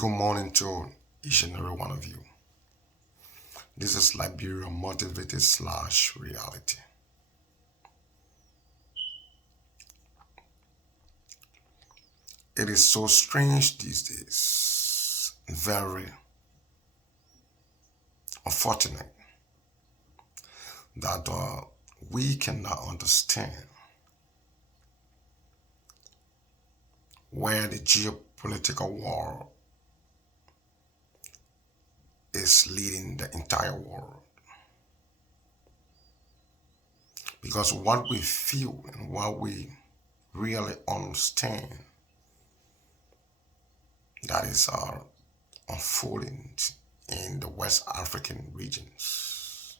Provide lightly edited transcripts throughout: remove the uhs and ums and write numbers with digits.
Good morning to each and every one of you. This is Liberia Motivated slash Reality. It is so strange these days, very unfortunate that we cannot understand where the geopolitical war is leading the entire world. Because what we feel and what we really understand that is unfolding in the West African regions.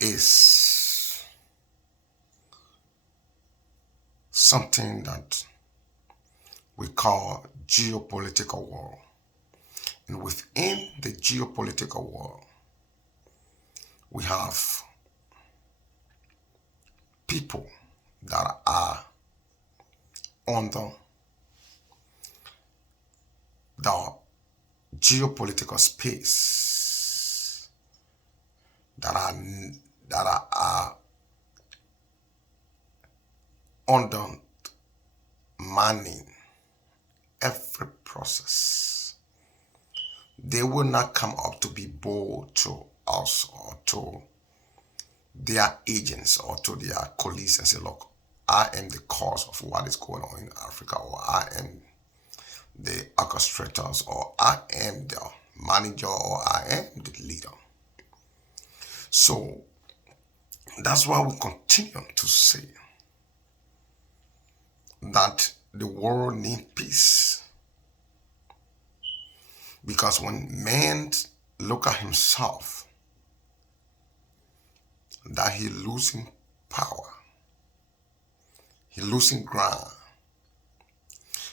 Is something that we call geopolitical war. And within the geopolitical war, we have people that are under the geopolitical space that are undermining every process. They will not come up to be bold to us or to their agents or to their colleagues and say, look, I am the cause of what is going on in Africa, or I am the orchestrators, or I am the manager, or I am the leader. So that's why we continue to say that the world needs peace. Because when man look at himself, that he losing power, he losing ground,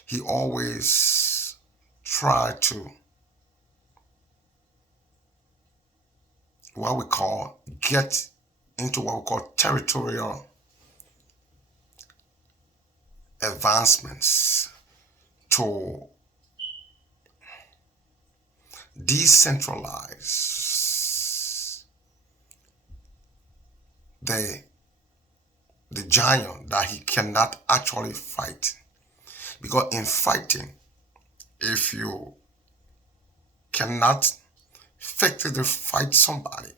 he always try to get into what we call territorial advancements to decentralize the giant that he cannot actually fight. Because in fighting, if you cannot effectively fight somebody,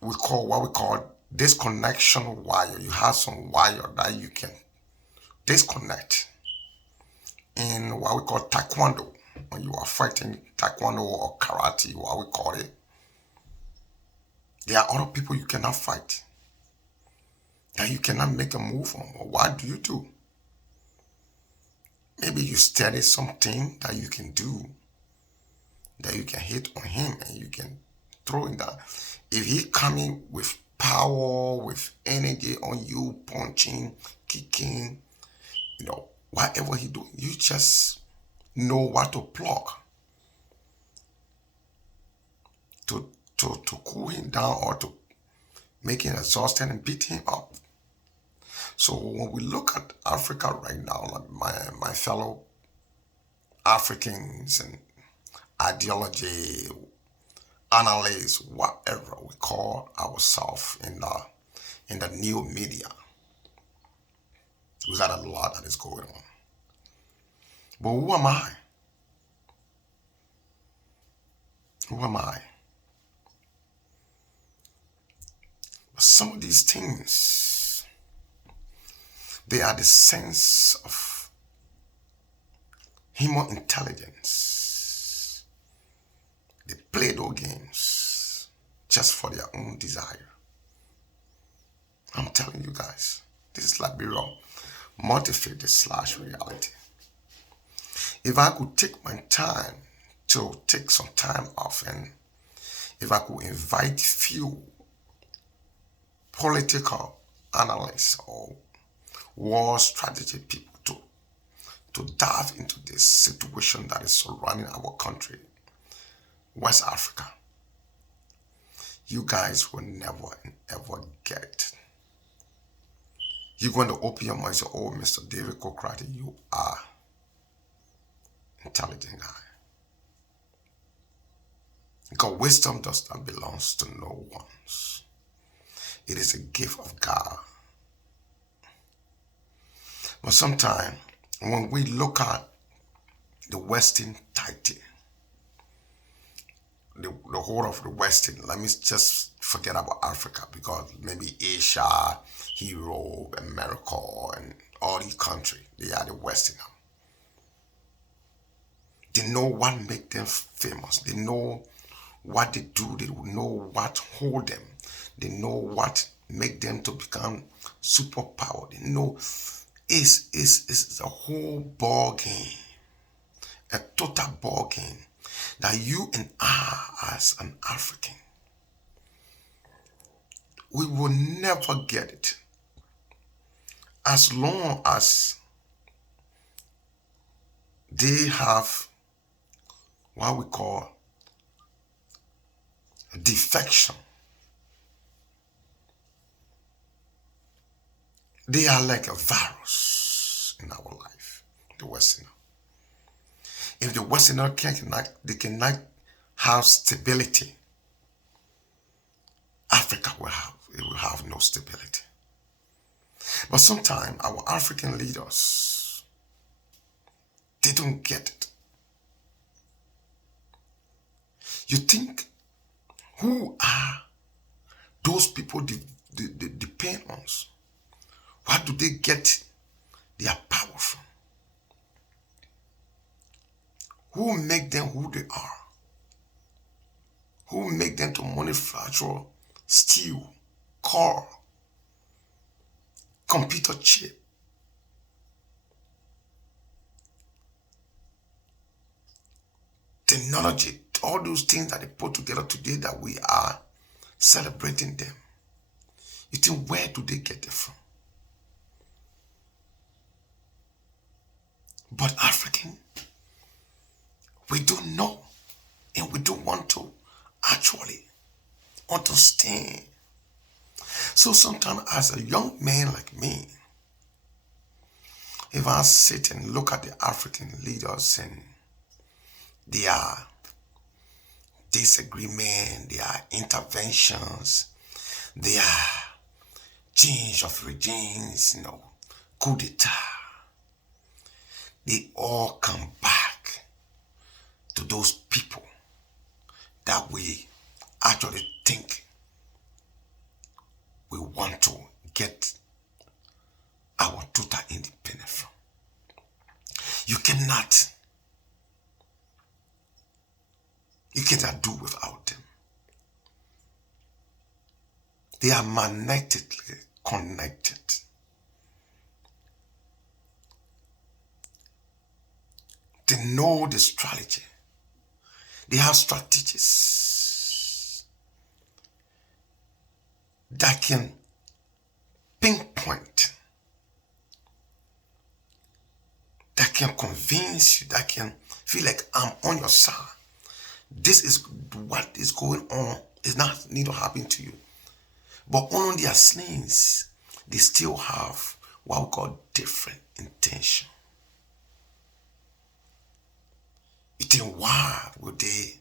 we call disconnection wire. You have some wire that you can disconnect in what we call taekwondo. When you are fighting taekwondo or karate, what we call it, there are other people you cannot fight, that you cannot make a move on. Or what do you do? Maybe you study something that you can do, that you can hit on him and you can throw him down. If he coming with power, with energy on you, punching, kicking, whatever he doing, you just know what to block to cool him down or to make him exhausted and beat him up. So when we look at Africa right now, like my fellow Africans and ideology analysts, whatever we call ourselves in the new media, we got a lot that is going on. But who am I? Who am I? Some of these things, they are the sense of human intelligence. They play those games just for their own desire. I'm telling you guys, this is Liberia Motivated slash Reality. If I could take my time to take some time off, and if I could invite few political analysts or war strategy people to dive into this situation that is surrounding our country, West Africa, you guys will never and ever get it. You're going to open your mouth and say, oh, Mr. David Cochrane, you are intelligent guy. Because wisdom does not belong to no one. It is a gift of God. But sometimes when we look at the Western title, the whole of the Western, let me just forget about Africa, because maybe Asia, Europe, America, and all these countries, they are the Western. They know what make them famous. They know what they do. They know what hold them. They know what make them to become superpower. They know it's a whole ball game, a total ball game that you and I, as an African, we will never get it as long as they have what we call defection. They are like a virus in our life, the Westerner. If the Westerner cannot have stability, Africa will have no stability. But sometimes our African leaders, they don't get it. You think, who are those people they depend on? Where do they get their power from? Who make them who they are? Who make them to manufacture steel, car, computer chip? Technology, all those things that they put together today that we are celebrating them. You think, where do they get it from? But African, we don't know, and we don't want to actually understand. So sometimes as a young man like me, if I sit and look at the African leaders and their disagreement, their interventions, their change of regimes, coup d'etat, they all come back to those people that we actually think we want to get our total independence from. You cannot do without them. They are magnetically connected. They know the strategy. They have strategies that can pinpoint, that can convince you, that can feel like I'm on your side. This is what is going on. It's not need to happen to you. But on their slings, they still have what we call different intention. You think, why would they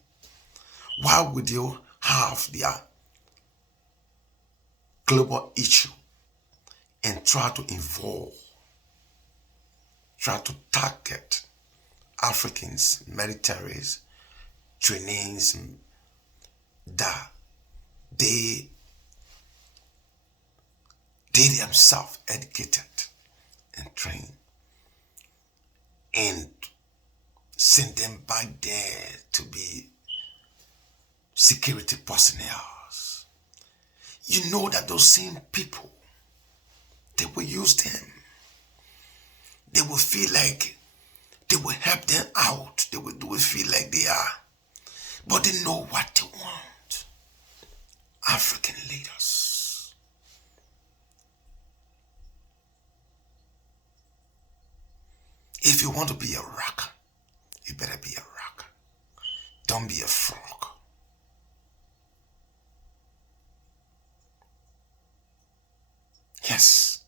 have their global issue and try to target Africans, militaries, trainings that they themselves educated and trained, and send them back there to be security personnel. You know that those same people, they will use them. They will feel like they will help them out. They will feel like they are. But they know what they want. African leaders. If you want to be a rocker, you better be a rocker. Don't be a frog. Yes.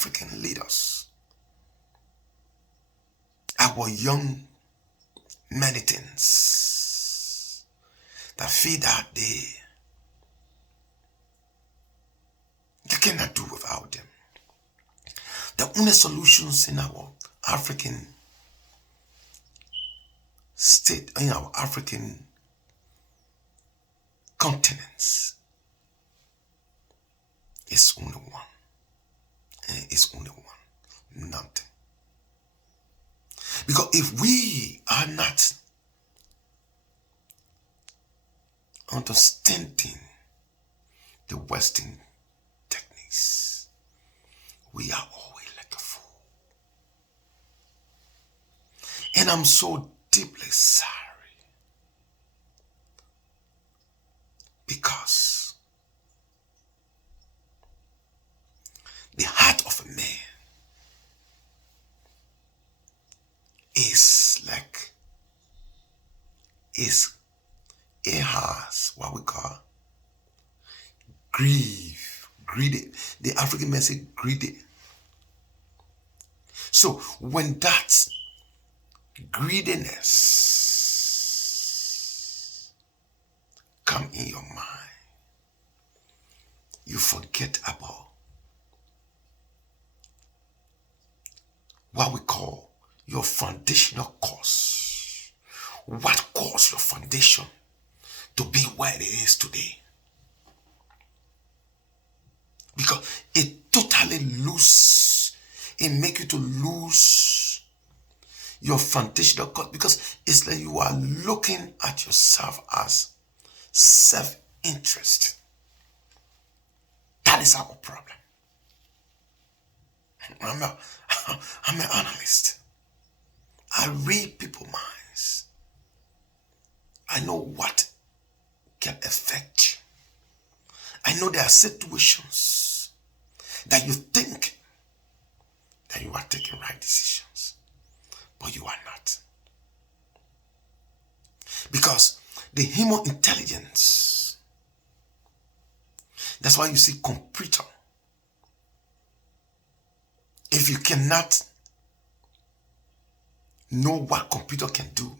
African leaders, our young militants that feel that they cannot do without them. The only solutions in our African state, in our African continents, is only one. And it's only one. Nothing. Because if we are not understanding the Western techniques, we are always like a fool. And I'm so deeply sorry because the heart of a man is like, it has what we call greedy. The African man say greedy. So when that greediness come in your mind, you forget about what we call your foundational cause. What caused your foundation to be where it is today? Because it totally make you to lose your foundational cause, because it's like you are looking at yourself as self-interest. That is our problem. I'm an analyst. I read people's minds. I know what can affect you. I know there are situations that you think that you are taking right decisions, but you are not. Because the human intelligence, that's why you see computer. If you cannot know what computer can do,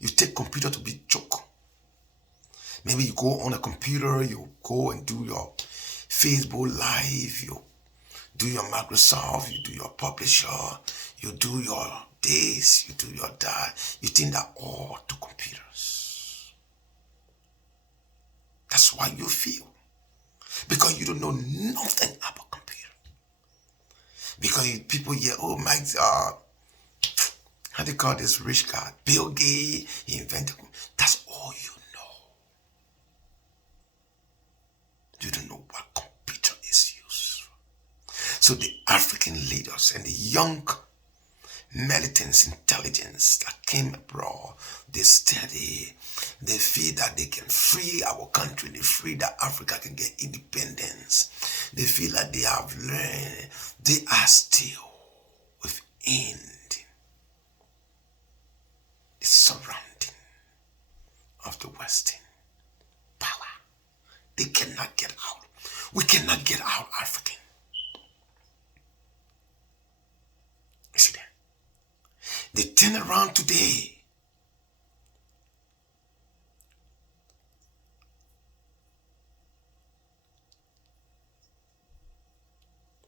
you take computer to be joke. Maybe you go on a computer, you go and do your Facebook Live, you do your Microsoft, you do your publisher, you do your this, you do your that. You think that all to computers. That's why you feel. Because you don't know nothing about computer. Because people hear, oh my God, how they call this rich guy? Bill Gates, he invented. That's all you know. You don't know what computer is used for. So the African leaders and the young militants, intelligence that came abroad, they study, they feel that they can free our country, they feel that Africa can get independence. They feel that they have learned, they are still within the surrounding of the Western power. They cannot get out. We cannot get out, African. You see that? They turn around today.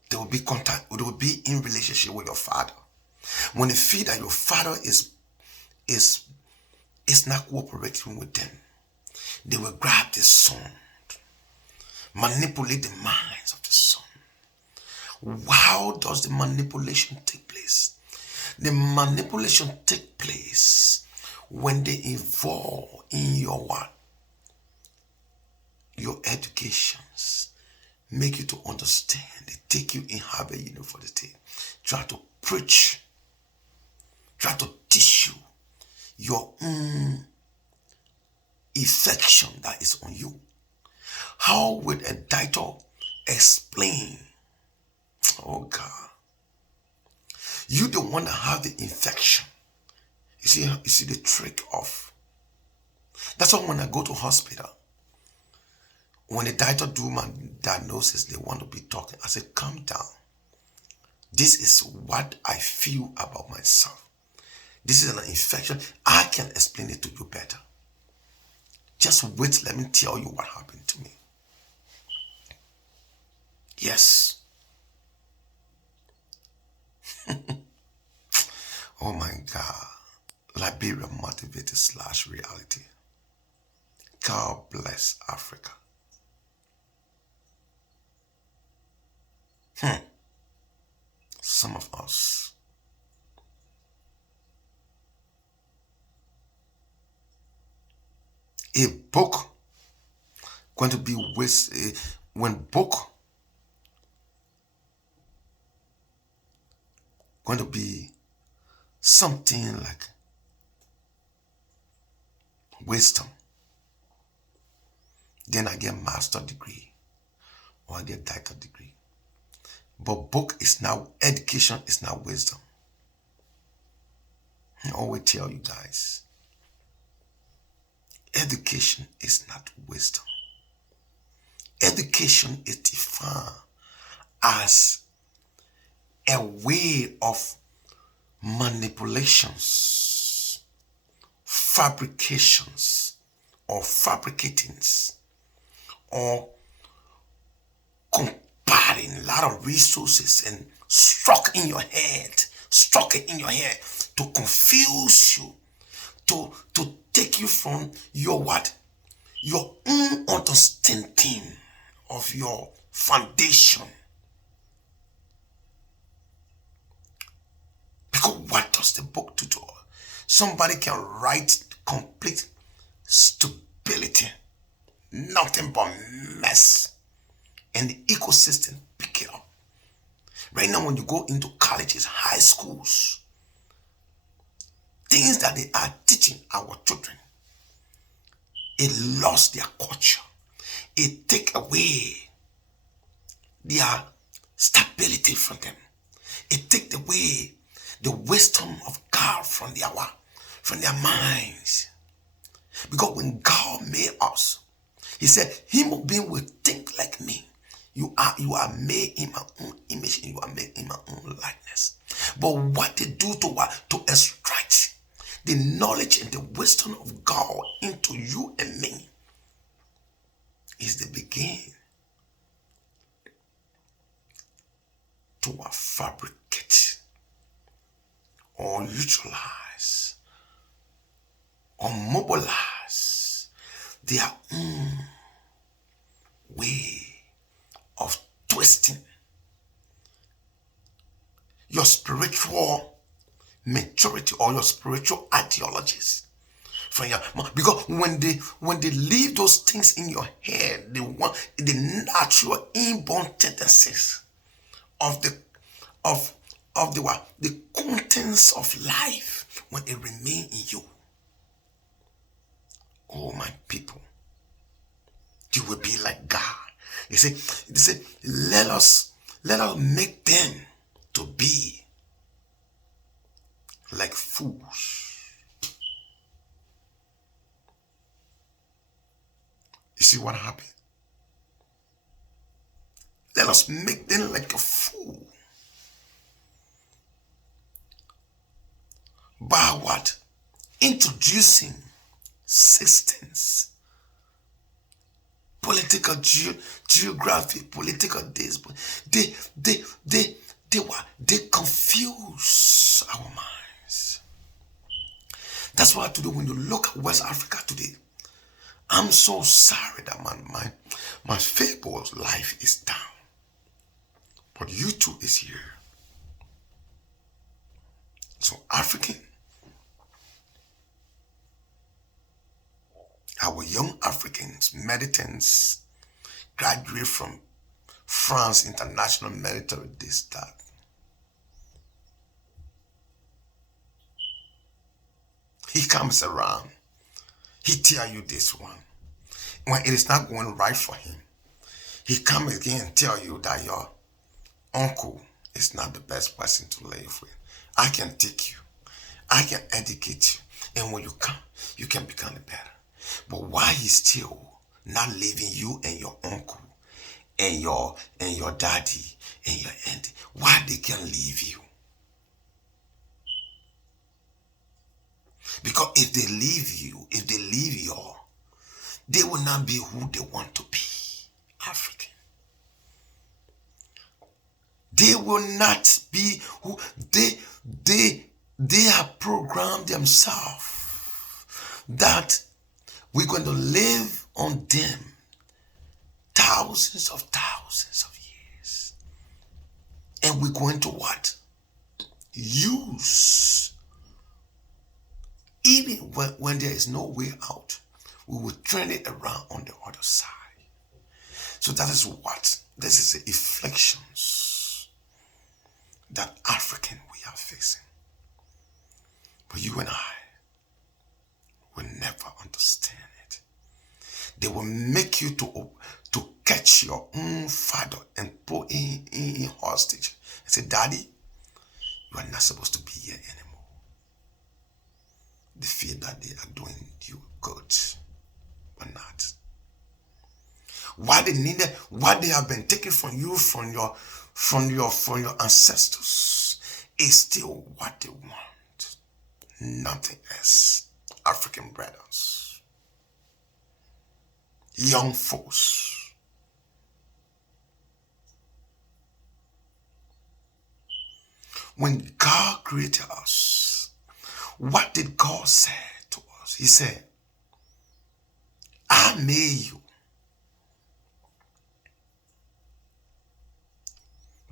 They will be contact. They will be in relationship with your father. When they feel that your father is not cooperating with them, they will grab the son, manipulate the minds of the son. How does the manipulation take place? The manipulation takes place when they involve in your what? Your educations. Make you to understand. They take you in Harvard University. Try to preach. Try to teach you your own affection that is on you. How would a doctor explain? Oh God. You the one that have the infection. You see the trick of. That's why when I go to hospital, when the doctor do my diagnosis, they want to be talking. I say, calm down. This is what I feel about myself. This is an infection. I can explain it to you better. Just wait, let me tell you what happened to me. Yes. Oh my God. Liberia motivated / reality. God bless Africa. Some of us, a book going to be when book going to be something like wisdom, then I get master degree or I get doctor degree. But book is now, education is now wisdom. I always tell you guys, education is not wisdom. Education is defined as a way of manipulations, fabrications, or fabricatings, or compiling a lot of resources and struck it in your head to confuse you, to take you from your what? Your own understanding of your foundation. Because what does the book do to us? Somebody can write complete stupidity, nothing but mess, and the ecosystem pick it up. Right now, when you go into colleges, high schools, things that they are teaching our children, it lost their culture. It take away their stability from them. It take away the wisdom of God from their minds. Because when God made us, he said, human being will think like me. You are made in my own image and you are made in my own likeness. But what they do to extract the knowledge and the wisdom of God into you and me is the beginning to fabricate or utilize or mobilize their own way of twisting your spiritual maturity or your spiritual ideologies from your, because when they leave those things in your head, the natural inborn tendencies of the what, the contents of life, when it remain in you, oh my people, you will be like God. They say, let us make them to be like fools. You see what happened? Let us make them like a fool. By what? Introducing systems, political geography, political days. They confuse our minds. That's why today, when you look at West Africa today, I'm so sorry that my favor's life is down. But YouTube is here. So African, our young Africans, meditants, graduate from France International Military, this, that. He comes around. He tell you this one. When it is not going right for him, he come again and tell you that your uncle is not the best person to live with. I can take you. I can educate you. And when you come, you can become better. But why he's still not leaving you and your uncle and your daddy and you're empty. Why they can't leave you? Because if they leave you, if they leave you, they will not be who they want to be. African. They will not be who they have programmed themselves that we're going to live on them thousands of years. And we're going to what? Use. Even when there is no way out, we will turn it around on the other side. So that is what? This is the afflictions that African we are facing. But you and I will never understand it. They will make you to catch your own father and put in hostage and say, Daddy, you are not supposed to be here anymore. They feel that they are doing you good, but not. What they needed, what they have been taken from you, from your ancestors, is still what they want. Nothing else. African brothers, young folks. When God created us, what did God say to us? He said, I made you.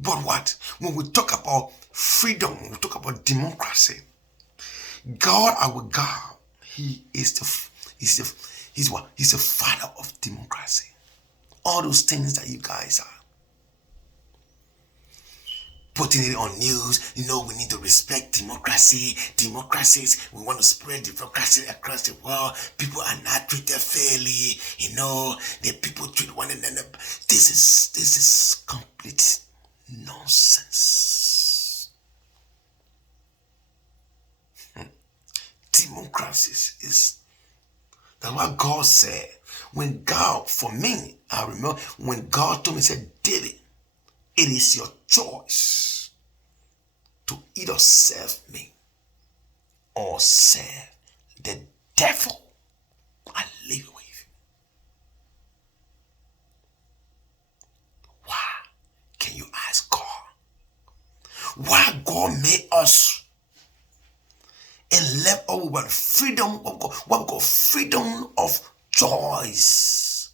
But what? When we talk about freedom, when we talk about democracy, God, our God, He's what? He's the father of democracy. All those things that you guys are putting it on news, we need to respect democracy. Democracies, we want to spread democracy across the world. People are not treated fairly, the people treat one another. This is complete nonsense. Democracies is that's what God said. When God, for me, I remember when God told me, said, David, it is your choice to either serve me or serve the devil. I leave it with you. Why? Can you ask God? Why God made us and left us with freedom, what we call freedom of choice.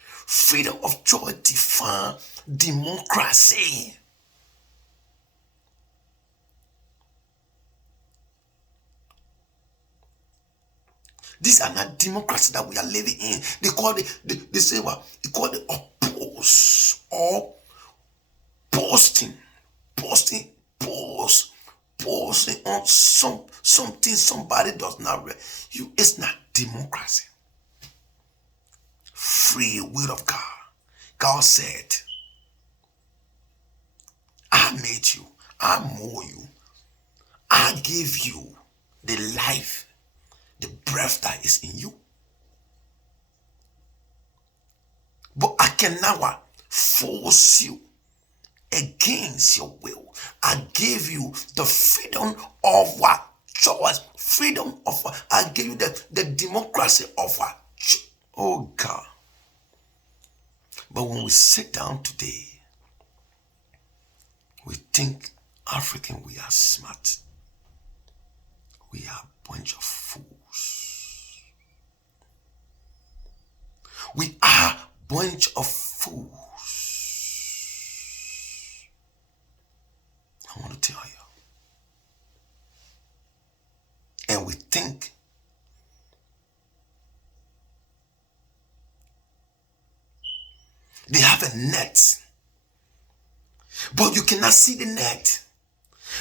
Freedom of choice define democracy. These are not democracy that we are living in. They call it, they say what? They call it oppose or posting on something somebody does not read. It's not democracy. Free will of God. God said, I made you, I mold you, I gave you the life, the breath that is in you. But I cannot force you against your will. I gave you the freedom of what? Choice. Freedom of what? I gave you the democracy of what? Oh God. But when we sit down today, we think African, we are smart. We are a bunch of fools. We are a bunch of fools. I want to tell you. And we think they have a net, but you cannot see the net,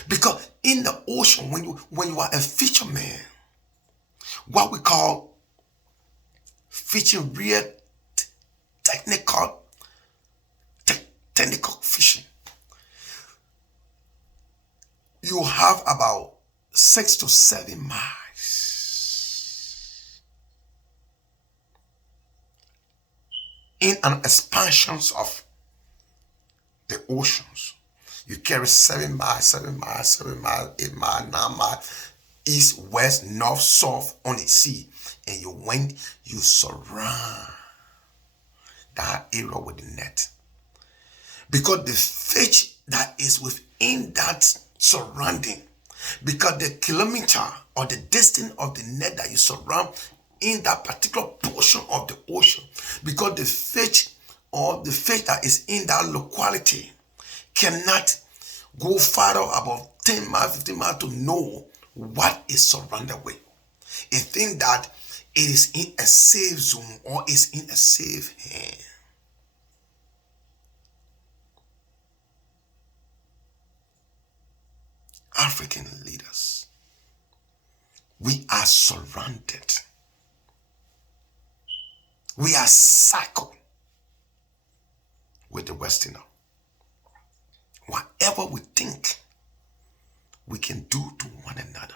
because in the ocean, when you are a fisherman, what we call fishing, real technical fishing, you have about 6 to 7 miles in an expansion of the oceans. You carry 7 miles, 7 miles, 7 miles, 8 miles, 9 miles, east, west, north, south on the sea. And you surround that area with the net. Because the fish that is within that surrounding, because the kilometer or the distance of the net that you surround in that particular portion of the ocean, because the fish or the fish that is in that locality cannot go farther above 10 miles, 15 miles to know what is surrounded with. It think that it is in a safe zone or is in a safe hand. African leaders, we are surrounded. We are cycled with the Westerner. Whatever we think we can do to one another,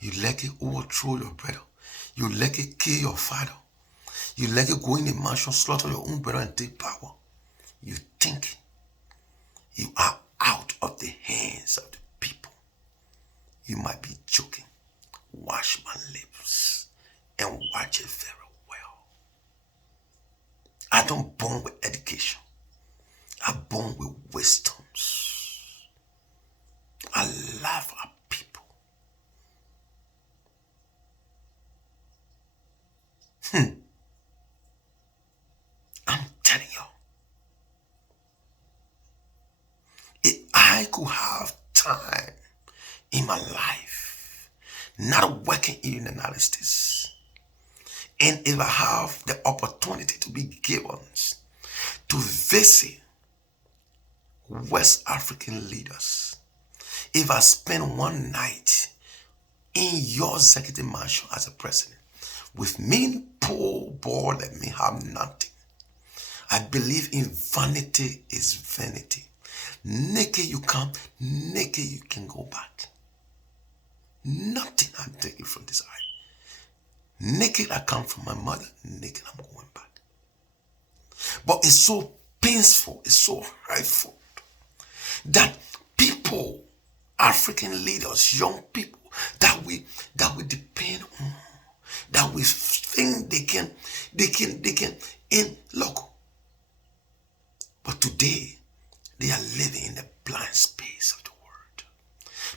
you let it overthrow your brother. You let it kill your father. You let it go in the mansion, slaughter your own brother and take power. You think you are out of the hands of the people. You might be joking. Wash my lips and watch it very well. I don't born with education. I'm born with wisdoms. I love our people. I'm telling you, if I could have time in my life, not working in the United States, and if I have the opportunity to be given to visit West African leaders, if I spend one night in your executive mansion as a president, with me poor boy let me have nothing. I believe in vanity is vanity. Naked you come, naked you can go back. Nothing I'm taking from this eye. Naked I come from my mother, naked I'm going back. But it's so painful, it's so hurtful that people, African leaders, young people that we depend on, that we think they can in look. But today they are living in the blind space of the world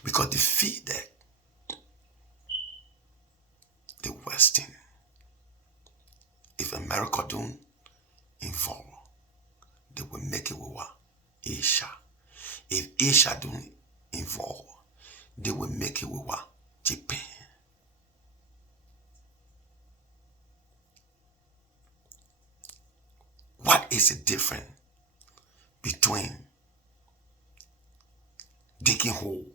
because they feed the Western. If America don't involve, they will make it with what? Asia. If Asia don't involve, they will make it with what? Japan. What is the difference between digging hole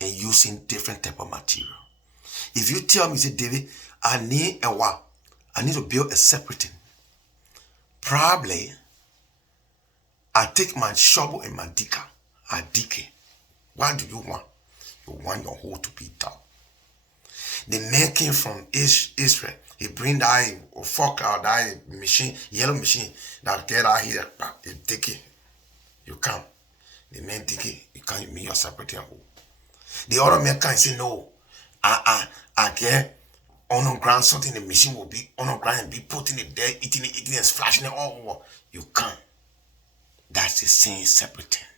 and using different type of material? If you tell me, say, David, I need to build a separate thing. Probably, I take my shovel and my digger. I dig it. What do you want? You want your hole to be down. The man came from Israel. He bring that fork out, that machine, yellow machine, that get out here, he dig it. You come. The man dig it. You can't make your separate hole. The other man can say, no, I get on the ground, something the machine will be on the ground and be putting it there, eating and splashing it all over. You can't. That's the same separate thing.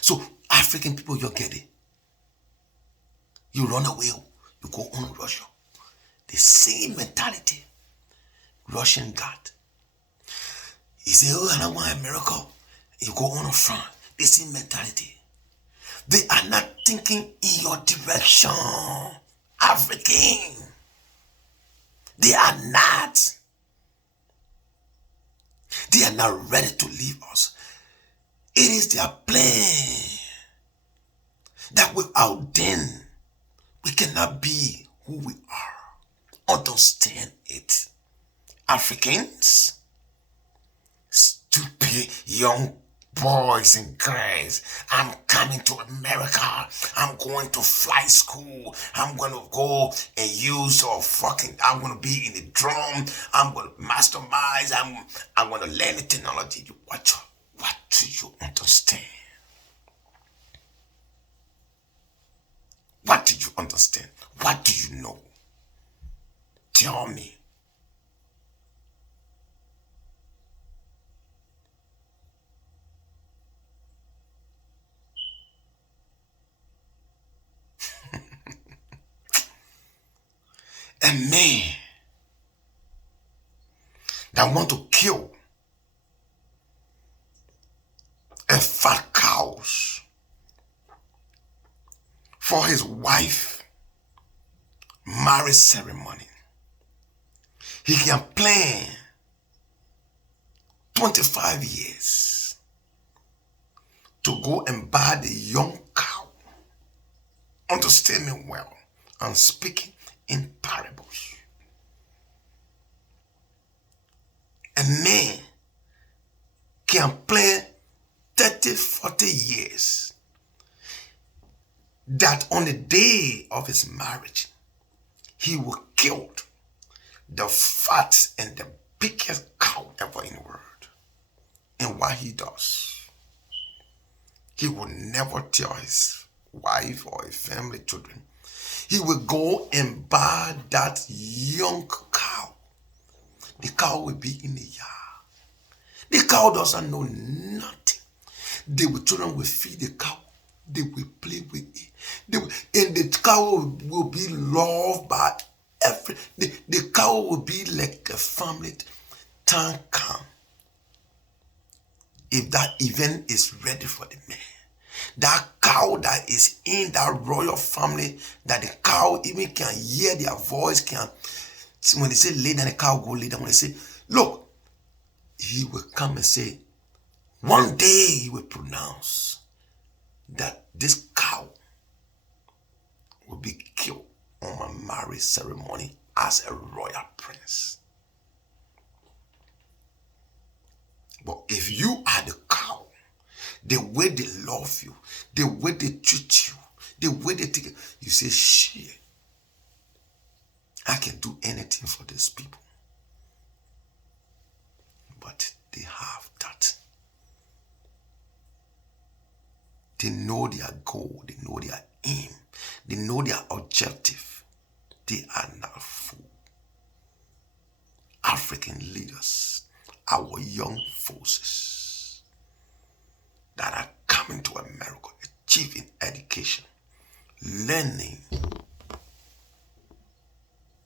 So African people, you get it. You run away, you go on Russia. The same mentality Russian got. He say, oh, I don't want America. You go on the front. The same mentality. They are not thinking in your direction. African. They are not. They are not ready to leave us. It is their plan that without them, we cannot be who we are. Understand it. Africans, stupid young boys and girls, I'm coming to America. I'm going to fly school. I'm going to go and use I'm going to be in the drum. I'm going to mastermind. I'm going to learn the technology. Watch do you understand? What do you understand? What do you know? Tell me. A man that want to kill a fat cows for his wife marriage ceremony. He can plan 25 years to go and buy the young cow. Understand me well. I'm speaking in parables. A man can plan 30, 40 years that on the day of his marriage, he will kill the fattest and the biggest cow ever in the world. And what he does, he will never tell his wife or his family children. He will go and buy that young cow. The cow will be in the yard. The cow doesn't know nothing. The children will feed the cow. They will play with it. And the cow will be loved by the cow will be like a family. Time come. If that event is ready for the man, that cow that is in that royal family, that the cow even can hear their voice, when they say lay down, the cow go lay down. When they say, look, he will come and say, one day he will pronounce that this cow will be killed on my marriage ceremony as a royal prince. But if you are the cow, the way they love you, the way they treat you, the way they take it, you say, shit, I can do anything for these people. But they have that. They know their goal, they know their aim, they know their objective. They are not fool. African leaders, our young forces that are coming to America, achieving education, learning